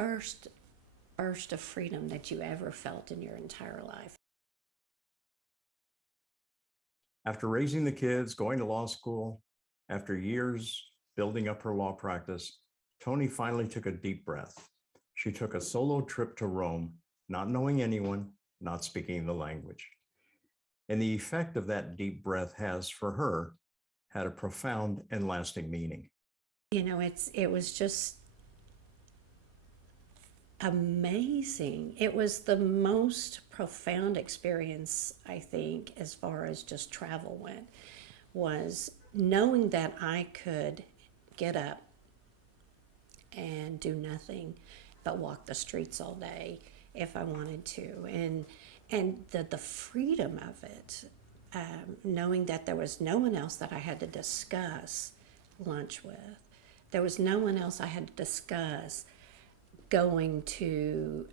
first burst of freedom that you ever felt in your entire life. After raising the kids, going to law school, after years building up her law practice, Toni finally took a deep breath. She took a solo trip to Rome, not knowing anyone, not speaking the language. And the effect of that deep breath has, for her, had a profound and lasting meaning. You know, it was just amazing. It was the most profound experience, I think, as far as just travel went, was knowing that I could get up and do nothing but walk the streets all day if I wanted to, and the freedom of it, knowing that there was no one else that I had to discuss lunch with, there was no one else I had to discuss going to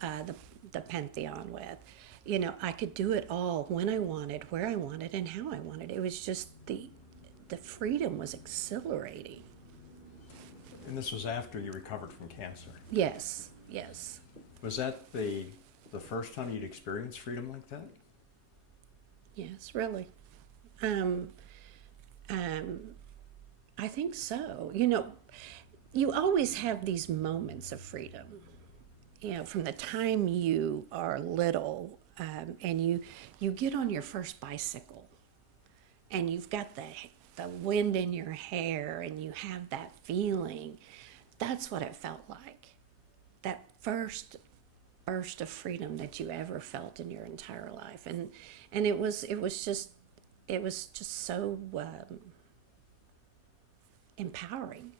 the Pantheon with. You know, I could do it all when I wanted, where I wanted, and how I wanted. It was just the freedom was exhilarating. And this was after you recovered from cancer. Yes, yes. Was that the first time you'd experienced freedom like that? Yes, really. I think so. You know, you always have these moments of freedom. You know, from the time you are little, and you get on your first bicycle, and you've got the wind in your hair, and you have that feeling. That's what it felt like. That first burst of freedom that you ever felt in your entire life, and it was just so empowering.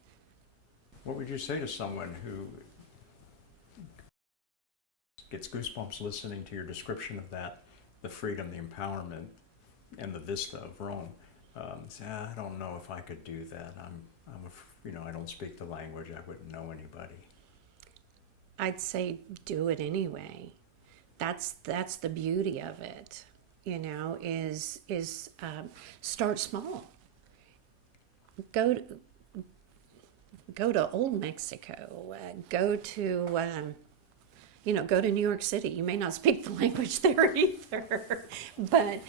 What would you say to someone who gets goosebumps listening to your description of that, the freedom, the empowerment, and the vista of Rome? Say, I don't know if I could do that. I don't speak the language. I wouldn't know anybody. I'd say do it anyway. That's the beauty of it. You know, is start small. Go to Old Mexico. Go to go to New York City. You may not speak the language there either, but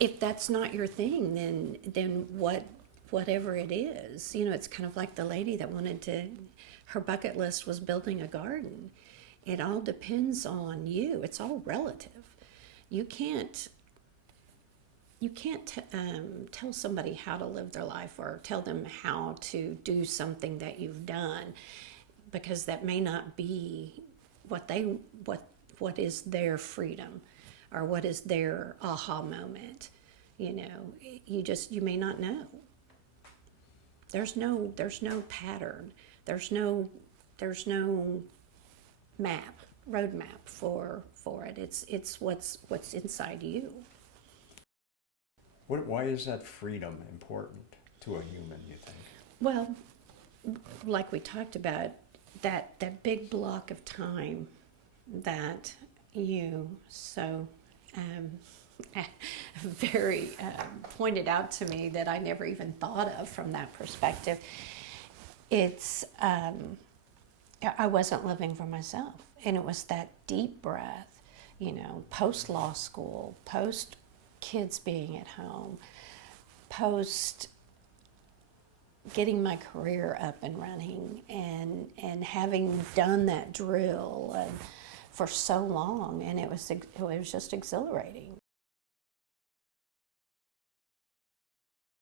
if that's not your thing, then whatever it is, it's kind of like the lady that her bucket list was building a garden. It all depends on you. It's all relative. You can't tell somebody how to live their life or tell them how to do something that you've done, because that may not be what is their freedom or what is their aha moment. You may not know. There's no pattern. There's no roadmap for it. It's what's inside you. Why is that freedom important to a human, you think? Well, like we talked about, that big block of time that you so very pointed out to me that I never even thought of from that perspective. It's I wasn't living for myself, and it was that deep breath, post law school, post kids being at home, post getting my career up and running, and having done that drill for so long, and it was just exhilarating.